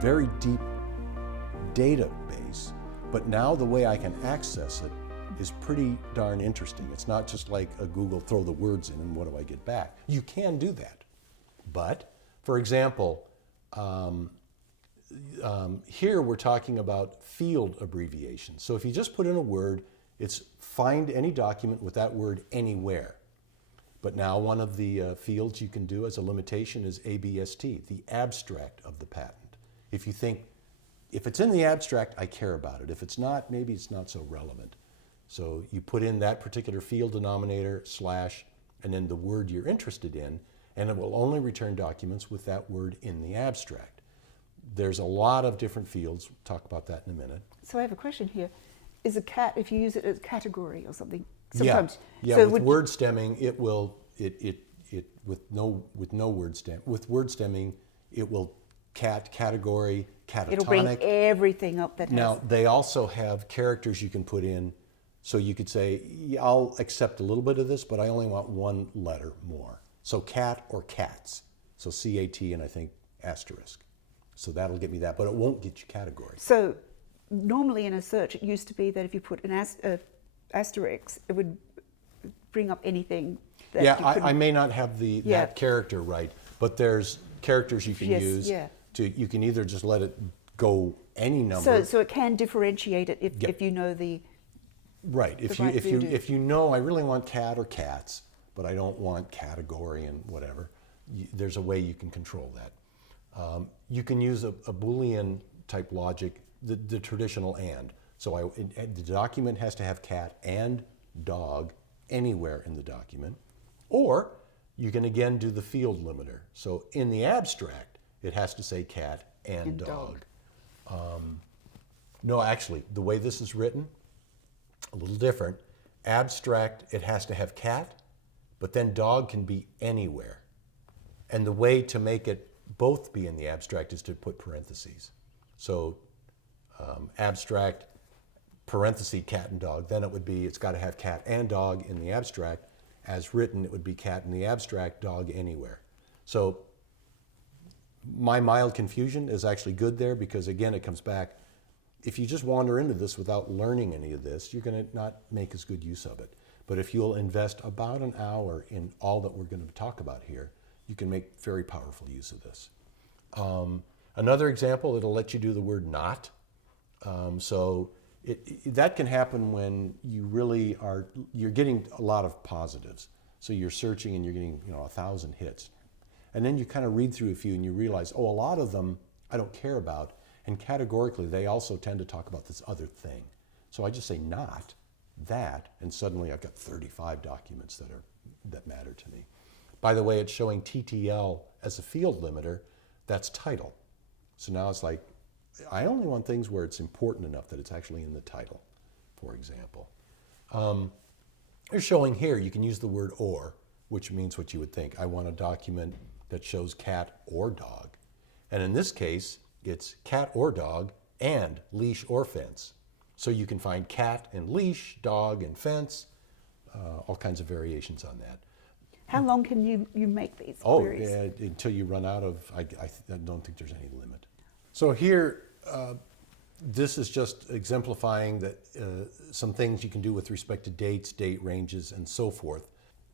very deep database, but now the way I can access it is pretty darn interesting. It's not just like a Google throw the words in and what do I get back. You can do that. But, for example, here we're talking about field abbreviations. So if you just put in a word, it's find any document with that word anywhere. But now one of the fields you can do as a limitation is ABST, the abstract of the patent. If you think, if it's in the abstract, I care about it. If it's not, maybe it's not so relevant. So you put in that particular field denominator / and then the word you're interested in, and it will only return documents with that word in the abstract. There's a lot of different fields. We'll talk about that in a minute. So I have a question here. Is a cat, if you use it as a category or something, sometimes. Yeah, so with word stemming, it will, with word stemming, it will category, catatonic. It'll bring everything up that Now, has. they also have characters you can put in. So you could say, yeah, I'll accept a little bit of this, but I only want one letter more. So cat or cats. So C-A-T and I think asterisk. So that'll get me that, but it won't get you category. So normally in a search, it used to be that if you put an asterisk, it would bring up anything. That Yeah, I may not have that character right, but there's characters you can use. Yeah. You can either just let it go any number. So it can differentiate it if you know the. Right. If you know I really want cat or cats, but I don't want category and whatever, there's a way you can control that. You can use a Boolean type logic, the traditional and. So the document has to have cat and dog anywhere in the document. Or you can again do the field limiter. So in the abstract, it has to say cat and dog. No, actually, the way this is written, a little different. Abstract, it has to have cat, but then dog can be anywhere. And the way to make it both be in the abstract is to put parentheses. So abstract, parenthesis, cat and dog, then it would be, it's got to have cat and dog in the abstract. As written, it would be cat in the abstract, dog anywhere. So my mild confusion is actually good there because, again, it comes back. If you just wander into this without learning any of this, you're going to not make as good use of it. But if you'll invest about an hour in all that we're going to talk about here, you can make very powerful use of this. Another example, it'll let you do the word not. So that can happen when you really you're getting a lot of positives. So you're searching and you're getting 1,000 hits. And then you kind of read through a few and you realize, a lot of them I don't care about. And categorically, they also tend to talk about this other thing. So I just say not, that, and suddenly I've got 35 documents that matter to me. By the way, it's showing TTL as a field limiter. That's title. So now it's like, I only want things where it's important enough that it's actually in the title, for example. They're showing here, you can use the word or, which means what you would think. I want a document that shows cat or dog. And in this case, it's cat or dog and leash or fence. So you can find cat and leash, dog and fence, all kinds of variations on that. How long can you make these queries? Until you run out of, I don't think there's any limit. So here, this is just exemplifying that some things you can do with respect to dates, date ranges, and so forth.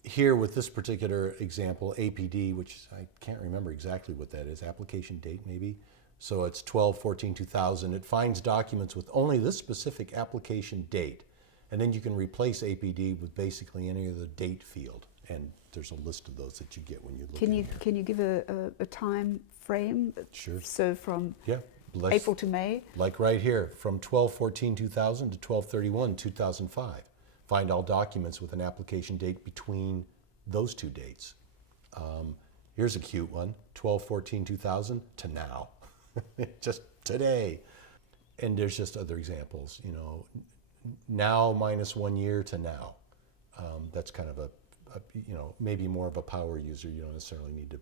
Here with this particular example, APD, which I can't remember exactly what that is, application date maybe. So it's 12/14/2000. It finds documents with only this specific application date. And then you can replace APD with basically any other date field. And there's a list of those that you get when you look Can you give a time frame? Sure. So from Yeah. April to May? Like right here, from 12/14/2000 to 12/31/2005. Find all documents with an application date between those two dates. Here's a cute one, 12/14/2000 to now. Just today. And there's just other examples, now minus 1 year to now. That's kind of a maybe more of a power user. You don't necessarily need to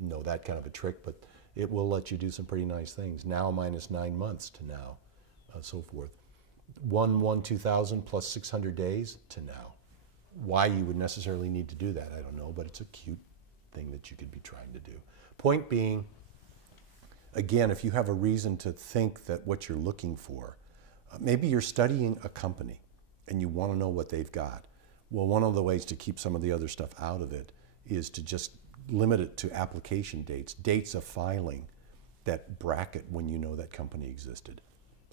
know that kind of a trick, but it will let you do some pretty nice things. Now minus 9 months to now, so forth. 1/1/2000 plus 600 days to now. Why you would necessarily need to do that, I don't know, but it's a cute thing that you could be trying to do. Point being, Again, if you have a reason to think that what you're looking for, maybe you're studying a company and you want to know what they've got. Well, one of the ways to keep some of the other stuff out of it is to just limit it to application dates, dates of filing that bracket when you know that company existed.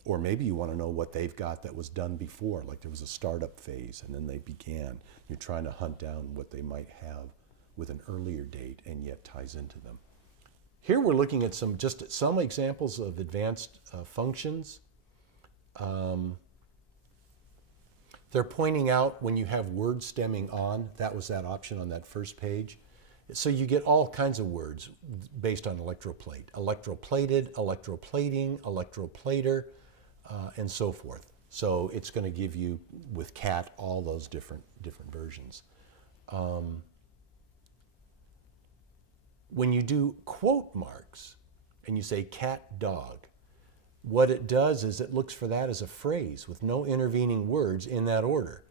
Or maybe you want to know what they've got that was done before, like there was a startup phase and then they began. You're trying to hunt down what they might have with an earlier date and yet ties into them. Here we're looking at some examples of advanced functions. They're pointing out when you have word stemming on, that was that option on that first page. So you get all kinds of words based on electroplate. Electroplated, electroplating, electroplater, and so forth. So it's going to give you, with cat, all those different versions. When you do quote marks and you say cat, dog, what it does is it looks for that as a phrase with no intervening words in that order.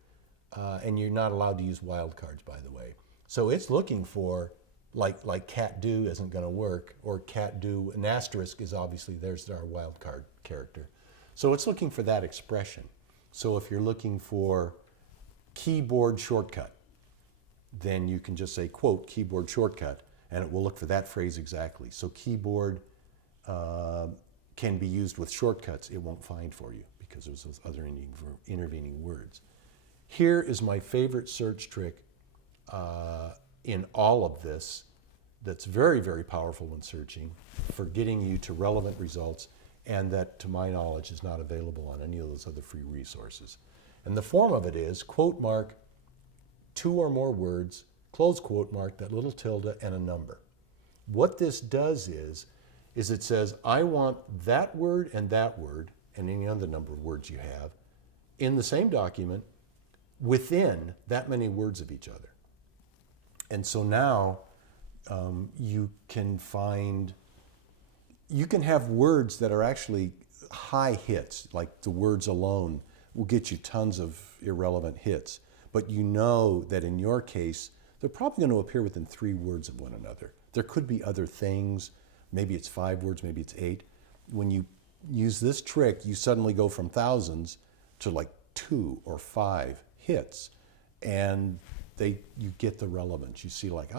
And you're not allowed to use wildcards, by the way. So it's looking for, like cat do isn't going to work, or cat do, an asterisk is obviously, there's our wildcard character. So it's looking for that expression. So if you're looking for keyboard shortcut, then you can just say, quote, keyboard shortcut, and it will look for that phrase exactly. So keyboard can be used with shortcuts. It won't find for you because there's those other intervening words. Here is my favorite search trick in all of this that's very, very powerful when searching for getting you to relevant results, and that, to my knowledge, is not available on any of those other free resources. And the form of it is quote mark, 2 or more words, close quote mark, that little tilde, and a number. What this does is it says, I want that word and any other number of words you have in the same document within that many words of each other. And so now you can have words that are actually high hits, like the words alone will get you tons of irrelevant hits. But you know that in your case, they're probably going to appear within 3 words of one another. There could be other things. Maybe it's 5 words, maybe it's 8. When you use this trick, you suddenly go from thousands to like 2 or 5 hits. And you get the relevance. You see like,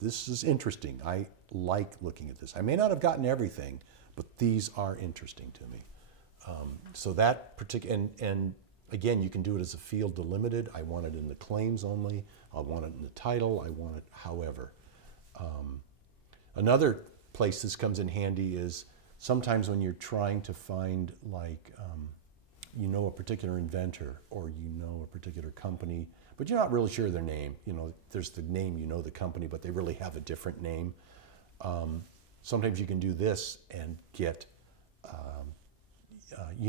this is interesting. I like looking at this. I may not have gotten everything, but these are interesting to me. So that particular, and again, you can do it as a field delimited. I want it in the claims only. I want it in the title. I want it however. Another place this comes in handy is sometimes when you're trying to find a particular inventor or a particular company, but you're not really sure their name. There's the name, the company, but they really have a different name. Sometimes you can do this and get,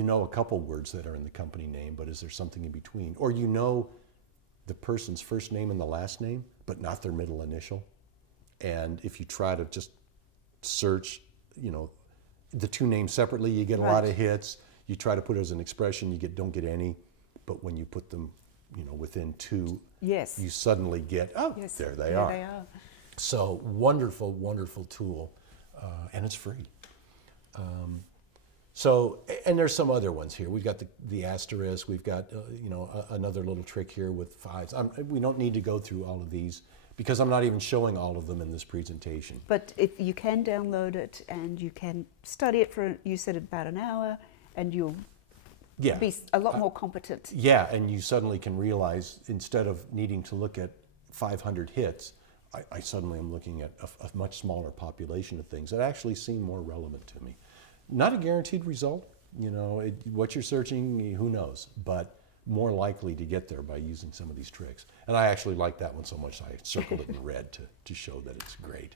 a couple words that are in the company name, but is there something in between? Or the person's first name and the last name, but not their middle initial. And if you try to just search, the 2 names separately, you get a lot of hits. You try to put it as an expression, don't get any. But when you put them, within 2, yes, you suddenly get, yes, there they are. So wonderful, wonderful tool, and it's free. And there's some other ones here. We've got the asterisk. We've got another little trick here with 5s. We don't need to go through all of these because I'm not even showing all of them in this presentation. But if you can download it and you can study it for, you said about an hour, and you'll be a lot more competent. Yeah, and you suddenly can realize instead of needing to look at 500 hits, I suddenly am looking at a much smaller population of things that actually seem more relevant to me. Not a guaranteed result, what you're searching, who knows, but more likely to get there by using some of these tricks. And I actually like that one so much I circled it in red to show that it's great.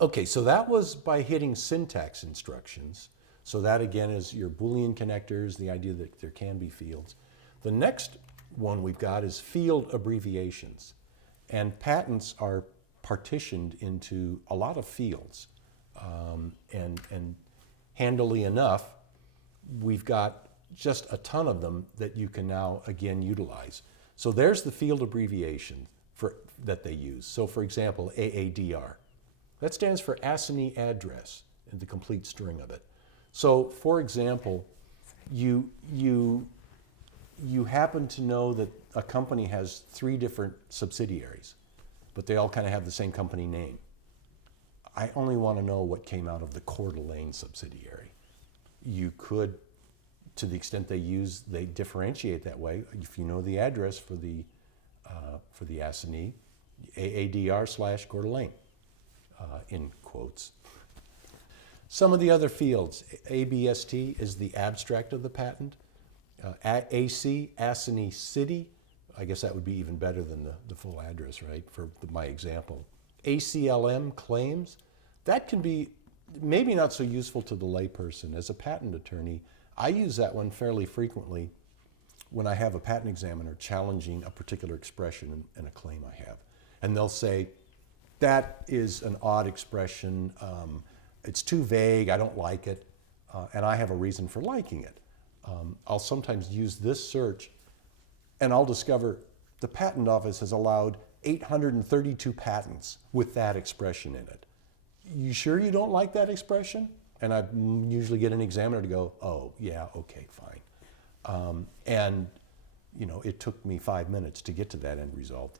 Okay, so that was by hitting syntax instructions. So that again is your Boolean connectors, the idea that there can be fields. The next one we've got is field abbreviations. And patents are partitioned into a lot of fields. And handily enough, we've got just a ton of them that you can now again utilize. So there's the field abbreviation that they use. So for example, AADR. That stands for assignee address, and the complete string of it. So, for example, you happen to know that a company has 3 different subsidiaries, but they all kind of have the same company name. I only want to know what came out of the Coeur d'Alene subsidiary. You could, to the extent they differentiate that way, if you know the address for the assignee, AADR/Coeur d'Alene, in quotes. Some of the other fields, ABST is the abstract of the patent. AC, assignee city, I guess that would be even better than the full address, right, for my example. ACLM, claims, that can be maybe not so useful to the layperson. As a patent attorney, I use that one fairly frequently when I have a patent examiner challenging a particular expression in a claim I have. And they'll say, that is an odd expression, it's too vague, I don't like it, and I have a reason for liking it. I'll sometimes use this search and I'll discover the patent office has allowed 832 patents with that expression in it. You sure you don't like that expression? And I usually get an examiner to go, oh, yeah, okay, fine. And it took me 5 minutes to get to that end result.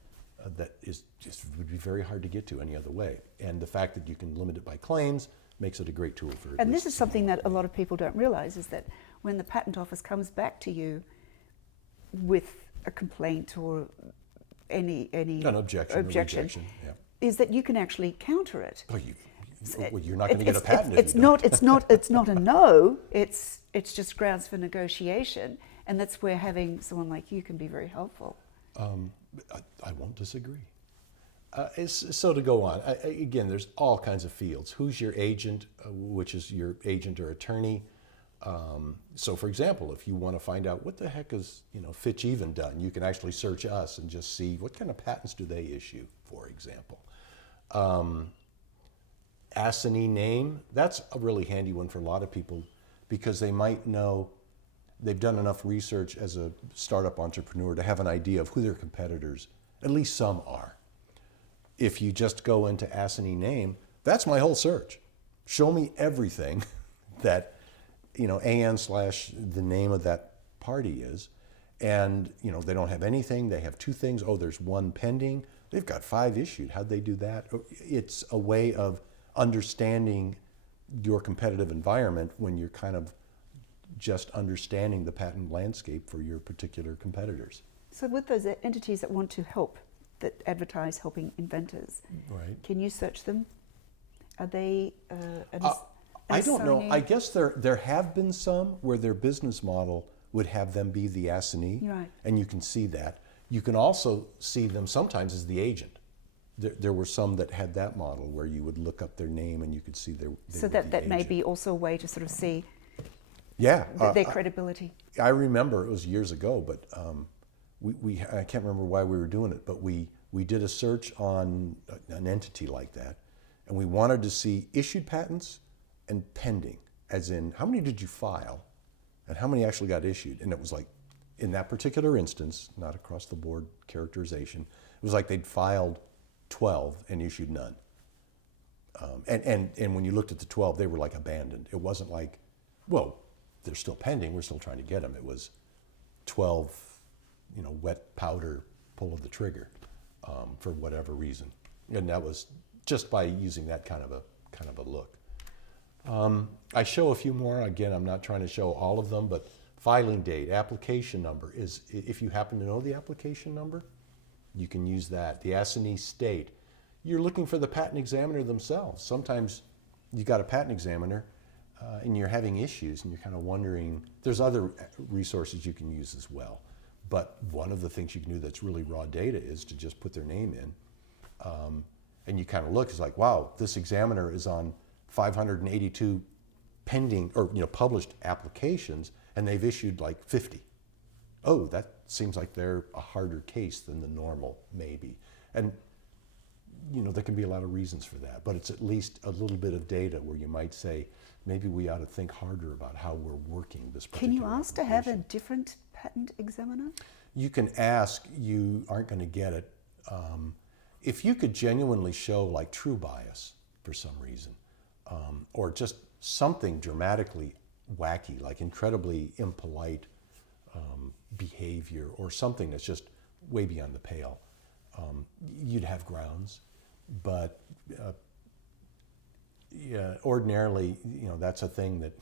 That is just would be very hard to get to any other way. And the fact that you can limit it by claims makes it a great tool for. And this is something that a lot of people don't realize, is that when the patent office comes back to you with a complaint or any an objection, rejection, yeah, is that you can actually counter it. Well, you're not going to get a patent. It's not a no. It's just grounds for negotiation, and that's where having someone like you can be very helpful. I won't disagree. So to go on, again, there's all kinds of fields. Who's your agent, which is your agent or attorney. So for example, if you want to find out what the heck is Fitch Even done, you can actually search us and just see what kind of patents do they issue, for example. Assignee name, that's a really handy one for a lot of people because they might know they've done enough research as a startup entrepreneur to have an idea of who their competitors, at least some, are. If you just go into assignee name, that's my whole search. Show me everything that AN/the name of that party is, and they don't have anything. They have 2 things. Oh, there's 1 pending. They've got 5 issued. How'd they do that? It's a way of understanding your competitive environment when you're kind of just understanding the patent landscape for your particular competitors. So with those entities that want to help, that advertise helping inventors, right? Can you search them? Are they? I don't know. I guess there have been some where their business model would have them be the assignee, right? And you can see that. You can also see them sometimes as the agent. There were some that had that model where you would look up their name and you could see their. So that may be also a way to sort of see. Yeah, their credibility. I remember it was years ago, but I can't remember why we were doing it, but we did a search on an entity like that, and we wanted to see issued patents and pending, as in how many did you file, and how many actually got issued. And it was like, in that particular instance, not across the board characterization, it was like they'd filed 12 and issued none. And when you looked at the 12, they were like abandoned. It wasn't like, well, they're still pending, we're still trying to get them. It was 12, wet powder, pull of the trigger, for whatever reason. And that was just by using that kind of a look. I show a few more. Again, I'm not trying to show all of them, but filing date, application number is, if you happen to know the application number, you can use that. The assignee state, you're looking for the patent examiner themselves. Sometimes you got a patent examiner and you're having issues and you're kind of wondering, there's other resources you can use as well. But one of the things you can do that's really raw data is to just put their name in. And you kind of look, it's like, wow, this examiner is on 582 pending or published applications and they've issued like 50. Oh, that seems like they're a harder case than the normal, maybe. And there can be a lot of reasons for that, but it's at least a little bit of data where you might say, maybe we ought to think harder about how we're working this particular Can you ask to have a different patent examiner? You can ask, you aren't going to get it. If you could genuinely show like true bias, for some reason. Or just something dramatically wacky, like incredibly impolite behavior, or something that's just way beyond the pale. You'd have grounds, but yeah, ordinarily, that's a thing that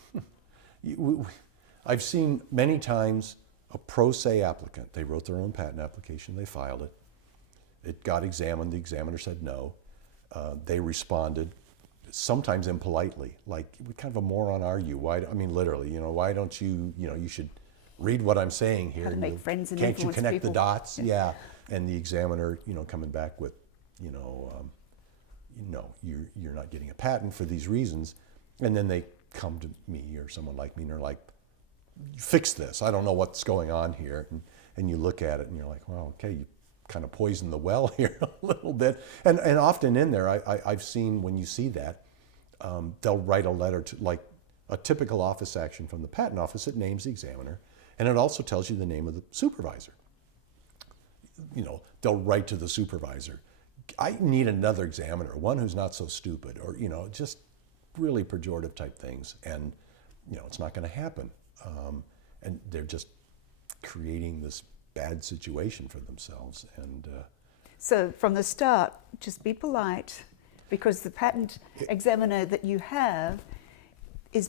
I've seen many times. A pro se applicant, they wrote their own patent application, they filed it. It got examined, the examiner said no. They responded, sometimes impolitely, like, what kind of a moron are you? Literally, why don't you, you should read what I'm saying here. How to make friends and can't you influence connect people. the dots? Yeah. And the examiner, coming back with, no, you're not getting a patent for these reasons. And then they come to me or someone like me and they're like, fix this. I don't know what's going on here. And you look at it and you're like, well, okay, you kind of poisoned the well here a little bit. And often in there, I've seen, when you see that, they'll write a letter to, like a typical office action from the patent office. It names the examiner, and it also tells you the name of the supervisor. They'll write to the supervisor, I need another examiner, one who's not so stupid, or, just really pejorative type things. And, it's not going to happen. And they're just creating this bad situation for themselves. And so from the start, just be polite, because the patent examiner that you have is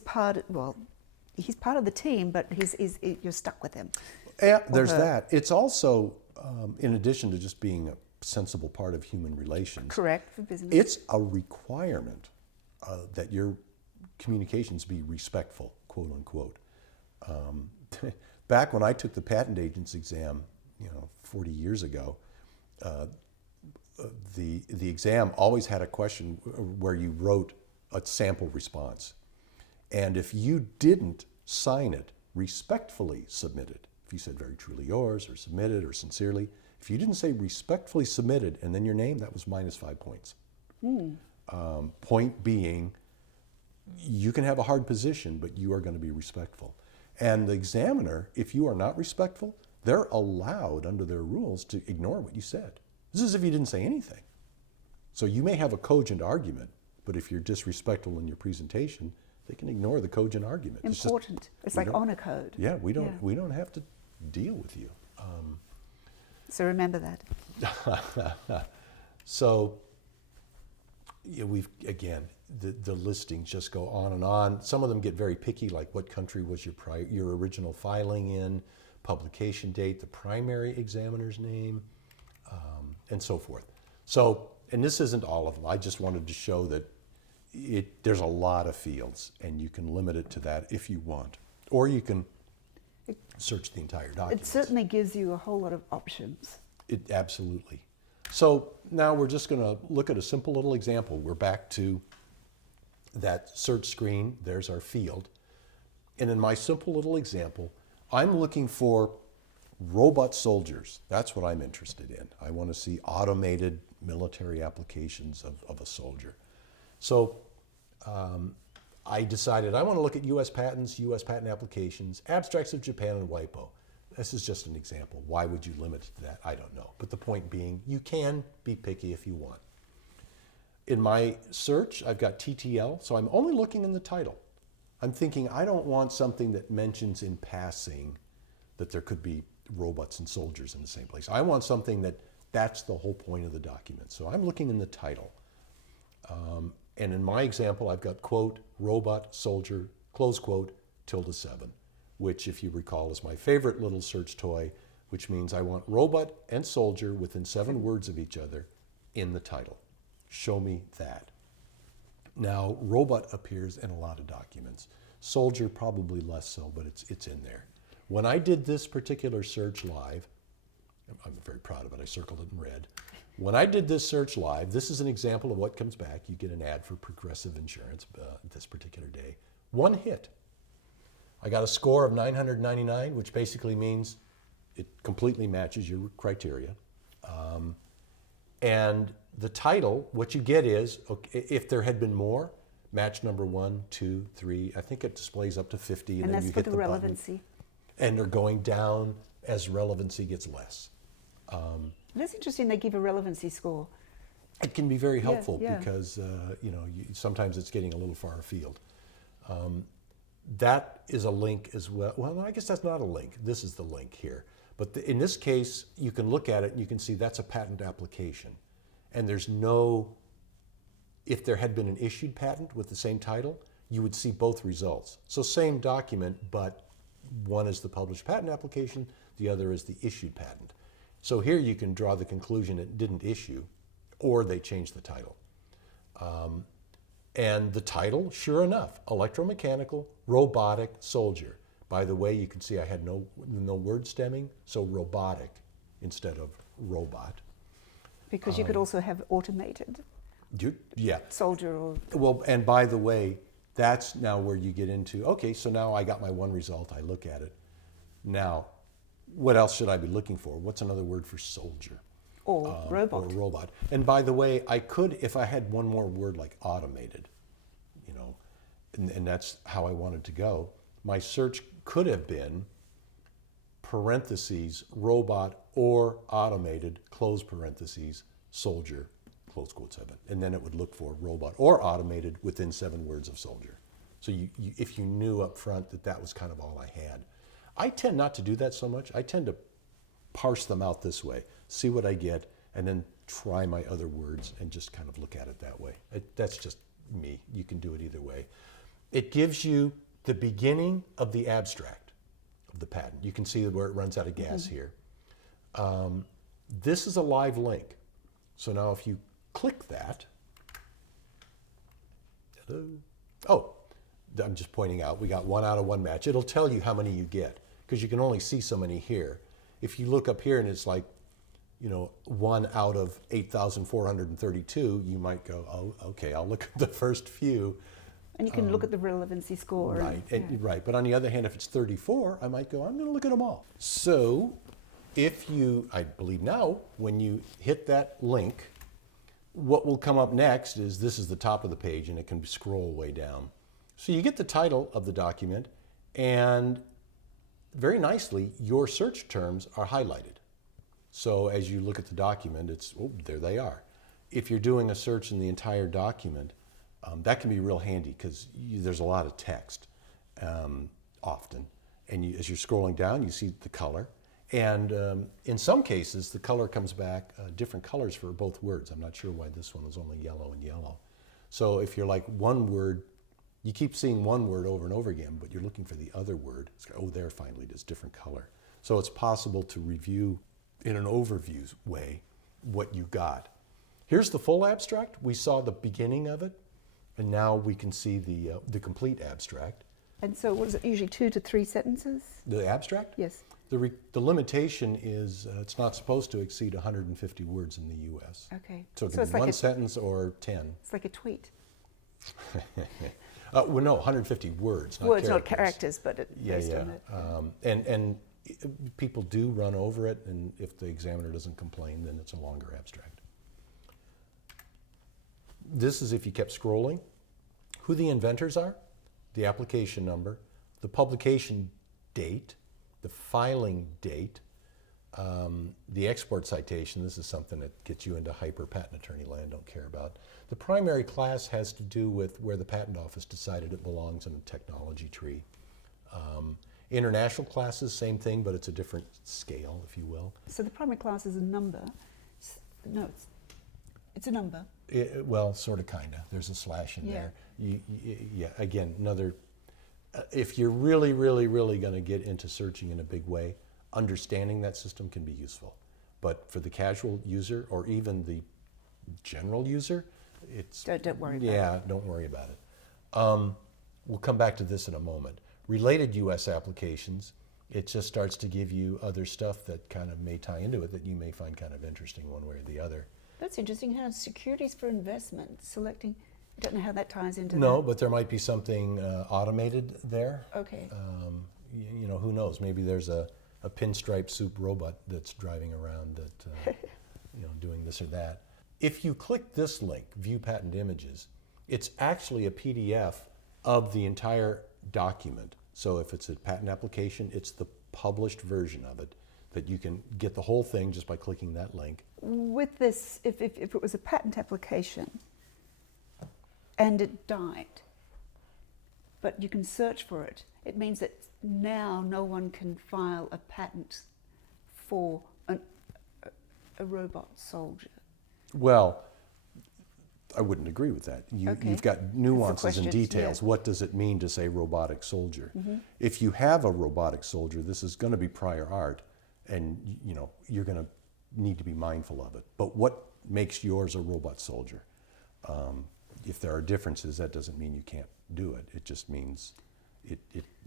he's part of the team, but you're stuck with him. Yeah, there's that. It's also, in addition to just being a sensible part of human relations. Correct, for business. It's a requirement that your communications be respectful, quote unquote. Back when I took the patent agent's exam, 40 years ago, the exam always had a question where you wrote a sample response. And if you didn't sign it, respectfully submitted, if you said very truly yours or submitted or sincerely, if you didn't say respectfully submitted and then your name, that was -5 points. Point being, you can have a hard position, but you are going to be respectful. And the examiner, if you are not respectful, they're allowed under their rules to ignore what you said. This is if you didn't say anything. So you may have a cogent argument, but if you're disrespectful in your presentation, they can ignore the cogent argument. Important. It's like honor code. Yeah, we don't have to deal with you. So remember that. So we've, again, the listings just go on and on. Some of them get very picky, like what country was your original filing in, publication date, the primary examiner's name, and so forth. So, and this isn't all of them. I just wanted to show that there's a lot of fields, and you can limit it to that if you want. Or you can search the entire document. It certainly gives you a whole lot of options. It absolutely. So now we're just going to look at a simple little example. We're back to that search screen. There's our field. And in my simple little example, I'm looking for robot soldiers. That's what I'm interested in. I want to see automated military applications of a soldier. So I decided I want to look at U.S. patents, U.S. patent applications, abstracts of Japan, and WIPO. This is just an example. Why would you limit it to that? I don't know. But the point being, you can be picky if you want. In my search, I've got TTL, so I'm only looking in the title. I'm thinking I don't want something that mentions in passing that there could be robots and soldiers in the same place. I want something that's the whole point of the document. So I'm looking in the title. And in my example, I've got, quote, robot, soldier, close quote, ~7, which, if you recall, is my favorite little search toy, which means I want robot and soldier within 7 words of each other in the title. Show me that. Now, robot appears in a lot of documents. Soldier, probably less so, but it's in there. When I did this particular search live, I'm very proud of it, I circled it in red. When I did this search live, this is an example of what comes back. You get an ad for Progressive Insurance this particular day. 1 hit. I got a score of 999, which basically means it completely matches your criteria. And the title, what you get is, okay, if there had been more, match number 1, 2, 3, I think it displays up to 50, and then that's you for hit the the relevancy. button. And they're going down as relevancy gets less. That's interesting, they give a relevancy score. It can be very helpful yeah. because sometimes it's getting a little far afield. That is a link as well. Well, I guess that's not a link. This is the link here. But in this case, you can look at it and you can see that's a patent application. And there's no, if there had been an issued patent with the same title, you would see both results. So same document, but one is the published patent application, the other is the issued patent. So here you can draw the conclusion it didn't issue, or they changed the title. And the title, sure enough, electromechanical, robotic, soldier. By the way, you can see I had no word stemming, so robotic instead of robot. Because you could also have automated Yeah. soldier or... Well, and by the way, that's now where you get into, okay, so now I got my one result, I look at it. Now, what else should I be looking for? What's another word for soldier? Or robot. Or robot. And by the way, I could, if I had one more word like automated, and that's how I wanted to go, my search could have been parentheses, robot or automated, close parentheses, soldier, close quote 7. And then it would look for robot or automated within 7 words of soldier. So if you knew up front that was kind of all I had. I tend not to do that so much. I tend to parse them out this way, see what I get, and then try my other words and just kind of look at it that way. That's just me. You can do it either way. It gives you the beginning of the abstract of the patent. You can see where it runs out of gas here. This is a live link. So now if you click that, hello. Oh, I'm just pointing out, we got 1 out of 1 match. It'll tell you how many you get because you can only see so many here. If you look up here and it's like, 1 out of 8,432, you might go, oh, okay, I'll look at the first few. And you can look at the relevancy score. Right, right. But on the other hand, if it's 34, I might go, I'm going to look at them all. So if you, I believe now, when you hit that link, what will come up next is this is the top of the page and it can scroll way down. So you get the title of the document and very nicely, your search terms are highlighted. So as you look at the document, there they are. If you're doing a search in the entire document, that can be real handy because there's a lot of text often. And as you're scrolling down, you see the color. And in some cases, the color comes back different colors for both words. I'm not sure why this one was only yellow and yellow. So if you're like one word, you keep seeing one word over and over again, but you're looking for the other word. There finally it is, different color. So it's possible to review in an overview way what you got. Here's the full abstract. We saw the beginning of it, and now we can see the complete abstract. And so what is it, usually 2 to 3 sentences? The abstract? Yes. The limitation is it's not supposed to exceed 150 words in the U.S. Okay. So it can be one sentence or 10. It's like a tweet. Well, no, 150 words, not words, characters. not characters, but based on it. And people do run over it, and if the examiner doesn't complain, then it's a longer abstract. This is if you kept scrolling. Who the inventors are, the application number, the publication date, the filing date, the export citation. This is something that gets you into hyper patent attorney land, don't care about. The primary class has to do with where the patent office decided it belongs in a technology tree. International classes, same thing, but it's a different scale, if you will. So the primary class is a number. No, it's a number. Well, sort of, kind of. There's a slash in there. Yeah, again, another, if you're really, really, really going to get into searching in a big way, understanding that system can be useful. But for the casual user or even the general user, it's... Don't worry about it. Yeah, don't worry about it. We'll come back to this in a moment. Related U.S. applications, it just starts to give you other stuff that kind of may tie into it that you may find kind of interesting one way or the other. That's interesting. How securities for investment, selecting, I don't know how that ties into No, that. but there might be something automated there. Okay. Who knows? Maybe there's a pinstripe soup robot that's driving around that, doing this or that. If you click this link, View Patent Images, it's actually a PDF of the entire document. So if it's a patent application, it's the published version of it. that you can get the whole thing just by clicking that link. With this, if it was a patent application and it died, but you can search for it, it means that now no one can file a patent for a robot soldier. Well, I wouldn't agree with that. Okay. You've got nuances and question, details. yeah. What does it mean to say robotic soldier? Mm-hmm. If you have a robotic soldier, this is going to be prior art, and you're going to need to be mindful of it. But what makes yours a robot soldier? If there are differences, that doesn't mean you can't do it. It just means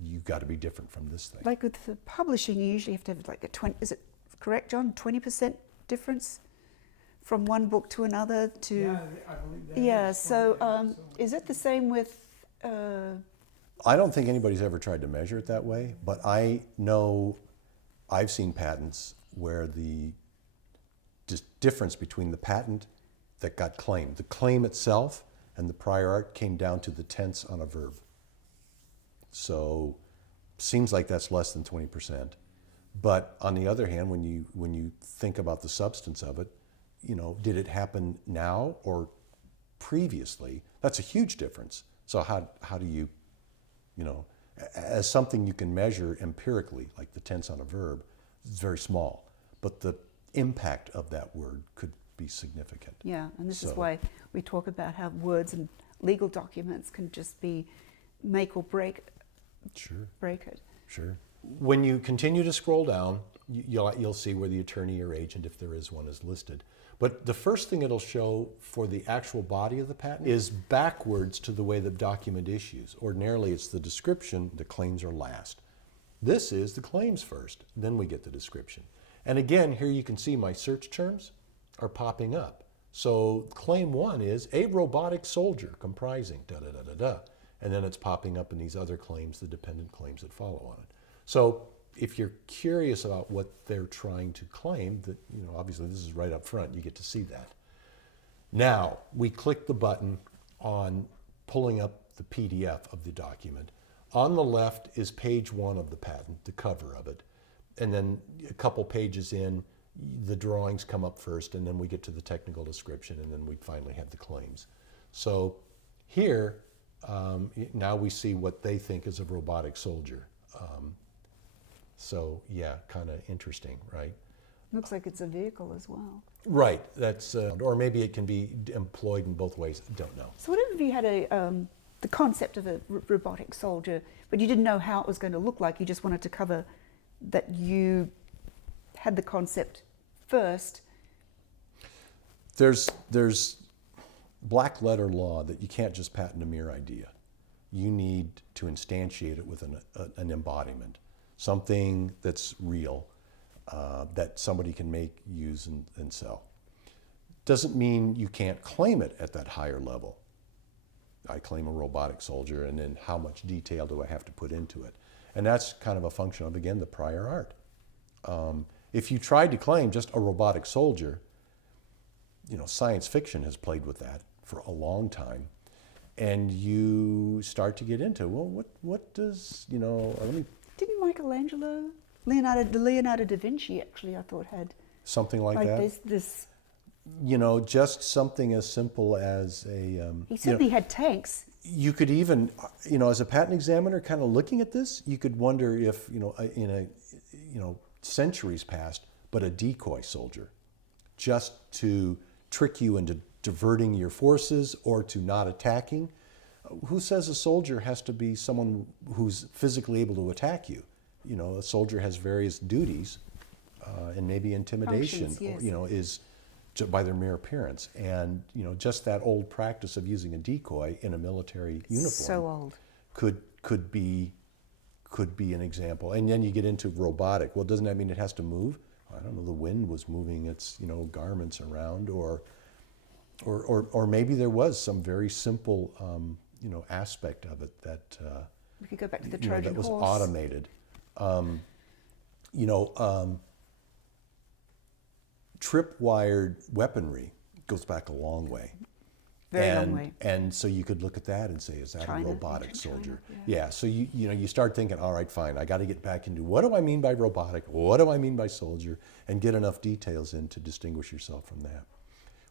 you've got to be different from this thing. Like with the publishing, you usually have to have like a 20, is it correct, John? 20% difference from one book to another to... Yeah, I believe that. Yeah, is so what it is. is it the same with... I don't think anybody's ever tried to measure it that way, but I know I've seen patents where the difference between the patent that got claimed, the claim itself, and the prior art came down to the tense on a verb. So seems like that's less than 20%. But on the other hand, when you think about the substance of it, did it happen now or previously? That's a huge difference. So how do you, as something you can measure empirically, like the tense on a verb, it's very small. But the impact of that word could be significant. Yeah, and this is So- why we talk about how words and legal documents can just be make or break it. Sure. When you continue to scroll down, you'll see where the attorney or agent, if there is one, is listed. But the first thing it'll show for the actual body of the patent is backwards to the way the document issues. Ordinarily, it's the description, the claims are last. This is the claims first, then we get the description. And again, here you can see my search terms are popping up. So claim 1 is a robotic soldier comprising da-da-da-da-da. And then it's popping up in these other claims, the dependent claims that follow on it. So if you're curious about what they're trying to claim, that obviously this is right up front, you get to see that. Now, we click the button on pulling up the PDF of the document. On the left is page 1 of the patent, the cover of it. And then a couple pages in, the drawings come up first, and then we get to the technical description, and then we finally have the claims. So here, now we see what they think is a robotic soldier. So yeah, kind of interesting, right? Looks like it's a vehicle as well. Right, that's, or maybe it can be employed in both ways, don't know. So what if you had the concept of a robotic soldier, but you didn't know how it was going to look like, you just wanted to cover that you had the concept first? There's black letter law that you can't just patent a mere idea. You need to instantiate it with an embodiment, something that's real, that somebody can make, use, and sell. Doesn't mean you can't claim it at that higher level. I claim a robotic soldier, and then how much detail do I have to put into it? And that's kind of a function of, again, the prior art. If you tried to claim just a robotic soldier, science fiction has played with that for a long time. And you start to get into, well, what does, let me... Didn't Michelangelo, Leonardo da Vinci actually, I thought, had Something like that? this just something as simple as a... he certainly had tanks. You could even, as a patent examiner kind of looking at this, you could wonder if, in centuries past, but a decoy soldier, just to trick you into diverting your forces or to not attacking. Who says a soldier has to be someone who's physically able to attack you? A soldier has various duties, and maybe intimidation, Functions, yes. Is by their mere appearance. And, just that old practice of using a decoy in a military uniform. So old. Could be an example. And then you get into robotic. Well, doesn't that mean it has to move? I don't know, the wind was moving its, garments around, or maybe there was some very simple, aspect of it that, We could go back to the Trojan that was horse. automated. Tripwired weaponry goes back a long way. Very long way. And so you could look at that and say, is that China, a robotic ancient China, soldier? yeah. So you start thinking, all right, fine, I got to get back into what do I mean by robotic? What do I mean by soldier? And get enough details in to distinguish yourself from that.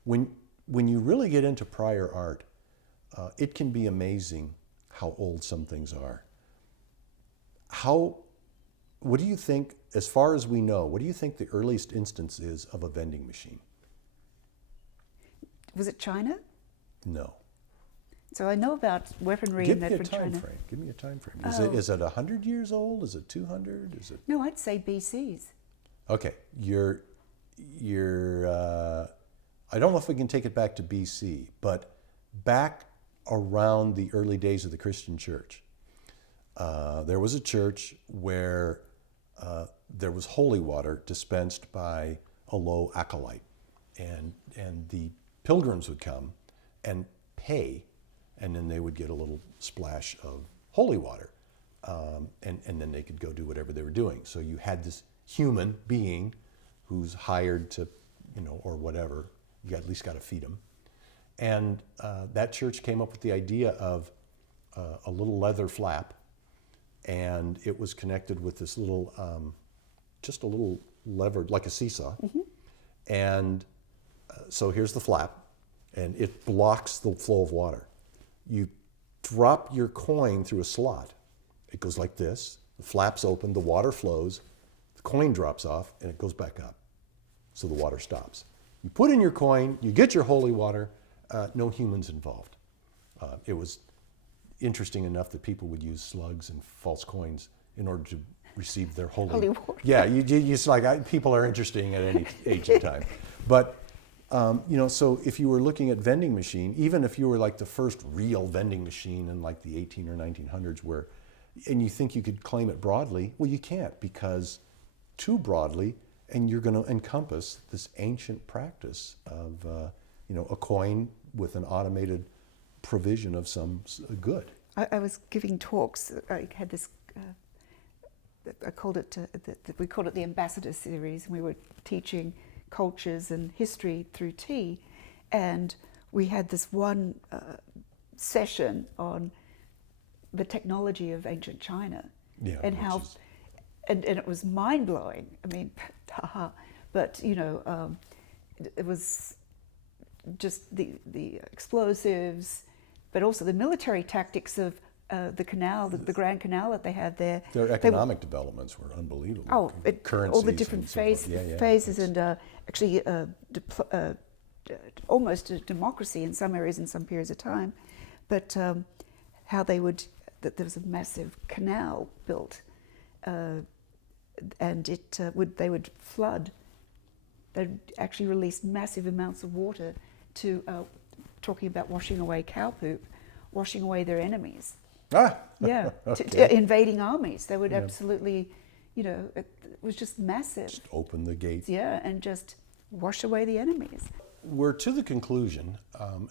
When you really get into prior art, it can be amazing how old some things are. What do you think, as far as we know, what do you think the earliest instance is of a vending machine? Was it China? No. So I know about weaponry Give and me that a from time China. frame. Give me a time frame. Oh. Is it 100 years old? Is it 200? Is it? No, I'd say BCs. Okay, you're. I don't know if we can take it back to BC, but back around the early days of the Christian church, there was a church where there was holy water dispensed by a low acolyte, and the pilgrims would come and pay, and then they would get a little splash of holy water, and then they could go do whatever they were doing. So you had this human being who's hired to, or whatever. You at least got to feed them. And that church came up with the idea of a little leather flap, and it was connected with this little, just a little lever, like a seesaw. Mm-hmm. And so here's the flap, and it blocks the flow of water. You drop your coin through a slot. It goes like this. The flap's open, the water flows, the coin drops off, and it goes back up. So the water stops. You put in your coin, you get your holy water, no humans involved. It was interesting enough that people would use slugs and false coins in order to receive their holy water. Yeah, it's like people are interesting at any age and time. But, so if you were looking at vending machine, even if you were like the first real vending machine in like the 18 or 1900s and you think you could claim it broadly, well, you can't, because too broadly, and you're going to encompass this ancient practice of, a coin with an automated provision of some good. I was giving talks. I had this. I called it. We called it the Ambassador Series, and we were teaching cultures and history through tea, and we had this one session on the technology of ancient China, and how. And it was mind-blowing. I mean, haha. But, it was just the explosives, but also the military tactics of the canal, the Grand Canal that they had there. Their economic developments were unbelievable. Oh, all the different and phases, and actually almost a democracy in some areas in some periods of time. But how there was a massive canal built. And they would flood. They'd actually release massive amounts of water to, talking about washing away cow poop, washing away their enemies. Yeah, okay. Invading armies. They would absolutely, it was just massive. Just open the gates. Yeah, and just wash away the enemies. We're to the conclusion.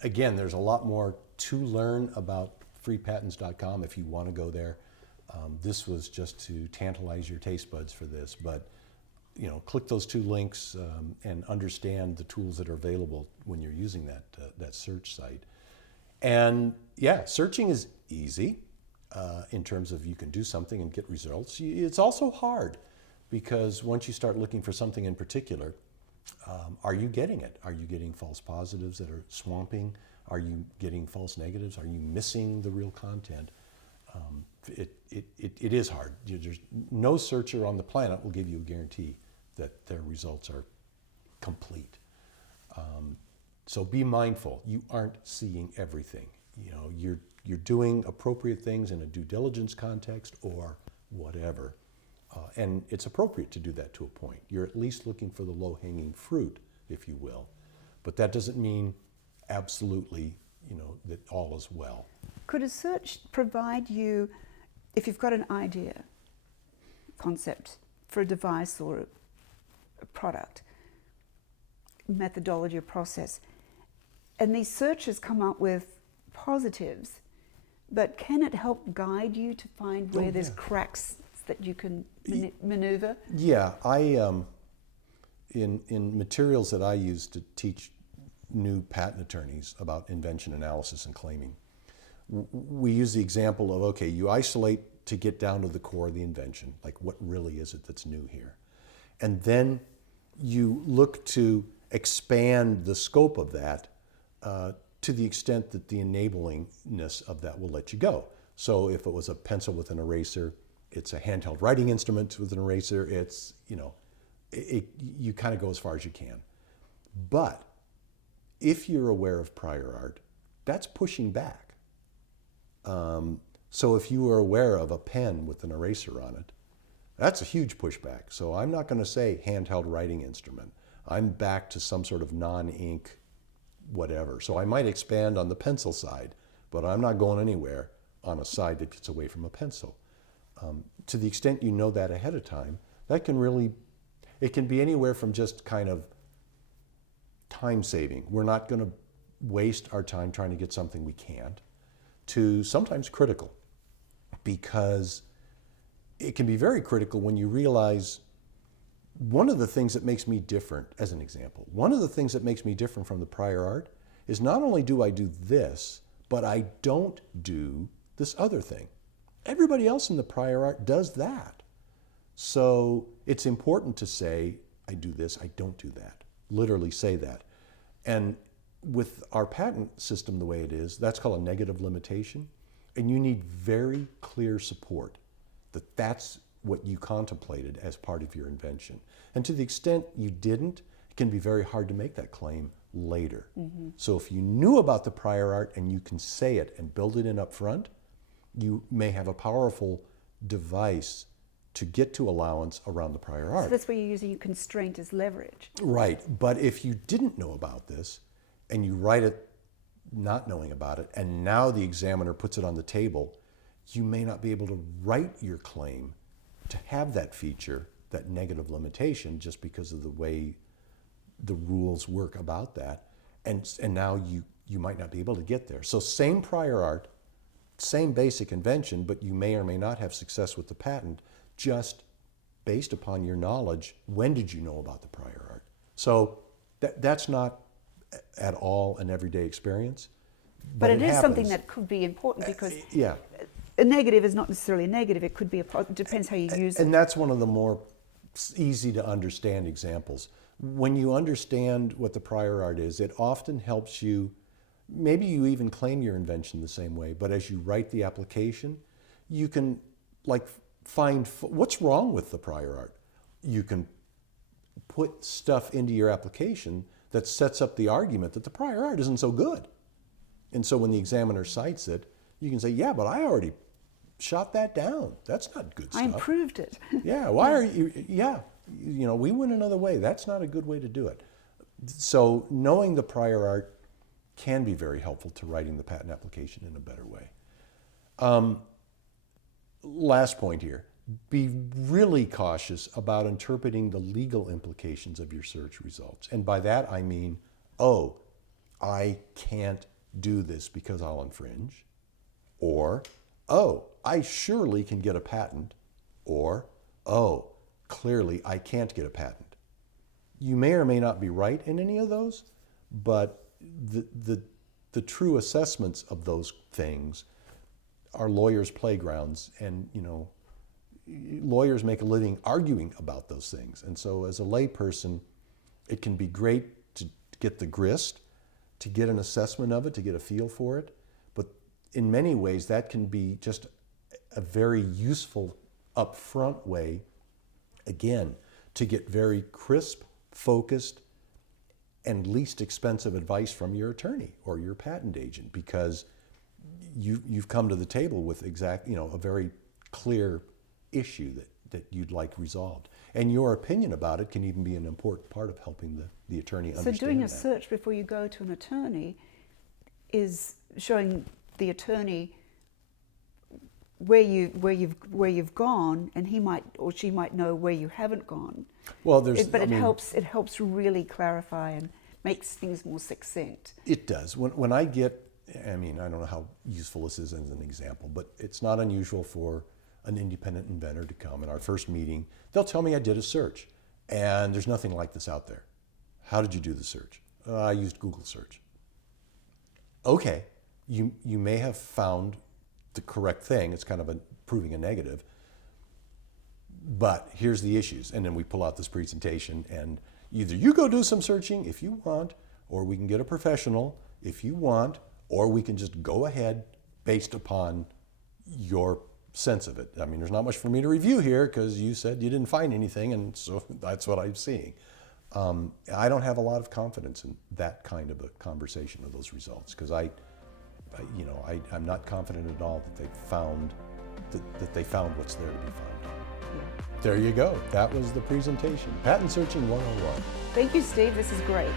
Again, there's a lot more to learn about freepatents.com if you want to go there. This was just to tantalize your taste buds for this, but click those two links and understand the tools that are available when you're using that search site. And searching is easy in terms of you can do something and get results. It's also hard because once you start looking for something in particular, are you getting it? Are you getting false positives that are swamping? Are you getting false negatives? Are you missing the real content? It is hard. There's no searcher on the planet will give you a guarantee that their results are complete. So be mindful. You aren't seeing everything. You're doing appropriate things in a due diligence context or whatever, and it's appropriate to do that to a point. You're at least looking for the low-hanging fruit, if you will, but that doesn't mean absolutely, that all is well. Could a search provide you, if you've got an idea, concept for a device or a product, methodology or process, and these searches come up with positives, but can it help guide you to find where there's cracks that you can maneuver? Yeah, I in materials that I use to teach new patent attorneys about invention analysis and claiming. We use the example of, okay, you isolate to get down to the core of the invention, like what really is it that's new here? And then you look to expand the scope of that to the extent that the enablingness of that will let you go. So if it was a pencil with an eraser, it's a handheld writing instrument with an eraser, it's, you kind of go as far as you can. But if you're aware of prior art, that's pushing back. So if you are aware of a pen with an eraser on it, that's a huge pushback. So I'm not going to say handheld writing instrument. I'm back to some sort of non-ink whatever. So I might expand on the pencil side, but I'm not going anywhere on a side that gets away from a pencil. To the extent you know that ahead of time, that can really, it can be anywhere from just kind of time saving. We're not going to waste our time trying to get something we can't, to sometimes critical, because it can be very critical when you realize one of the things that makes me different, as an example, one of the things that makes me different from the prior art is not only do I do this, but I don't do this other thing. Everybody else in the prior art does that. So it's important to say, I do this, I don't do that. Literally say that. And with our patent system the way it is, that's called a negative limitation. And you need very clear support that that's what you contemplated as part of your invention. And to the extent you didn't, it can be very hard to make that claim later. Mm-hmm. So if you knew about the prior art and you can say it and build it in up front, you may have a powerful device to get to allowance around the prior art. So that's where you're using your constraint as leverage. Right, but if you didn't know about this and you write it not knowing about it, and now the examiner puts it on the table, you may not be able to write your claim to have that feature, that negative limitation, just because of the way the rules work about that. And now you might not be able to get there. So same prior art, same basic invention, but you may or may not have success with the patent just based upon your knowledge. When did you know about the prior art? So that's not at all an everyday experience. But it is happens. something that could be important, because yeah. A negative is not necessarily a negative. It could be it depends how you use it. And that's one of the more easy to understand examples. When you understand what the prior art is, it often helps you. Maybe you even claim your invention the same way, but as you write the application, you can find what's wrong with the prior art. You can put stuff into your application that sets up the argument that the prior art isn't so good. And so when the examiner cites it, you can say, yeah, but I already shot that down. That's not good stuff. I improved it. Yeah, why are you, we went another way. That's not a good way to do it. So knowing the prior art can be very helpful to writing the patent application in a better way. Last point here, be really cautious about interpreting the legal implications of your search results. And by that I mean, I can't do this because I'll infringe, or, I surely can get a patent, or, clearly I can't get a patent. You may or may not be right in any of those, but the true assessments of those things are lawyers' playgrounds, and lawyers make a living arguing about those things. And so as a layperson, it can be great to get the grist, to get an assessment of it, to get a feel for it. But in many ways, that can be just a very useful upfront way, again, to get very crisp, focused, and least expensive advice from your attorney or your patent agent, because you've come to the table with a very clear issue that you'd like resolved. And your opinion about it can even be an important part of helping the attorney understand. So doing a that. search before you go to an attorney is showing the attorney where you've gone, and he might or she might know where you haven't gone. Well, it helps really clarify and makes things more succinct. It does. When I get, I don't know how useful this is as an example, but it's not unusual for an independent inventor to come in our first meeting. They'll tell me I did a search and there's nothing like this out there. How did you do the search? I used Google search. Okay, you may have found the correct thing. It's kind of proving a negative. But here's the issues. And then we pull out this presentation, and either you go do some searching if you want, or we can get a professional if you want, or we can just go ahead based upon your sense of it. I mean, there's not much for me to review here because you said you didn't find anything, and so that's what I'm seeing. I don't have a lot of confidence in that kind of a conversation of those results because I'm not confident at all that they found what's there to be found. Yeah. There you go. That was the presentation. Patent Searching 101. Thank you, Steve. This is great.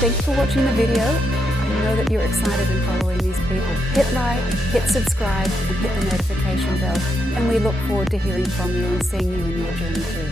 Thanks for watching the video. I know that you're excited in following these people. Hit like, hit subscribe, and hit the notification bell. And we look forward to hearing from you and seeing you in your journey too.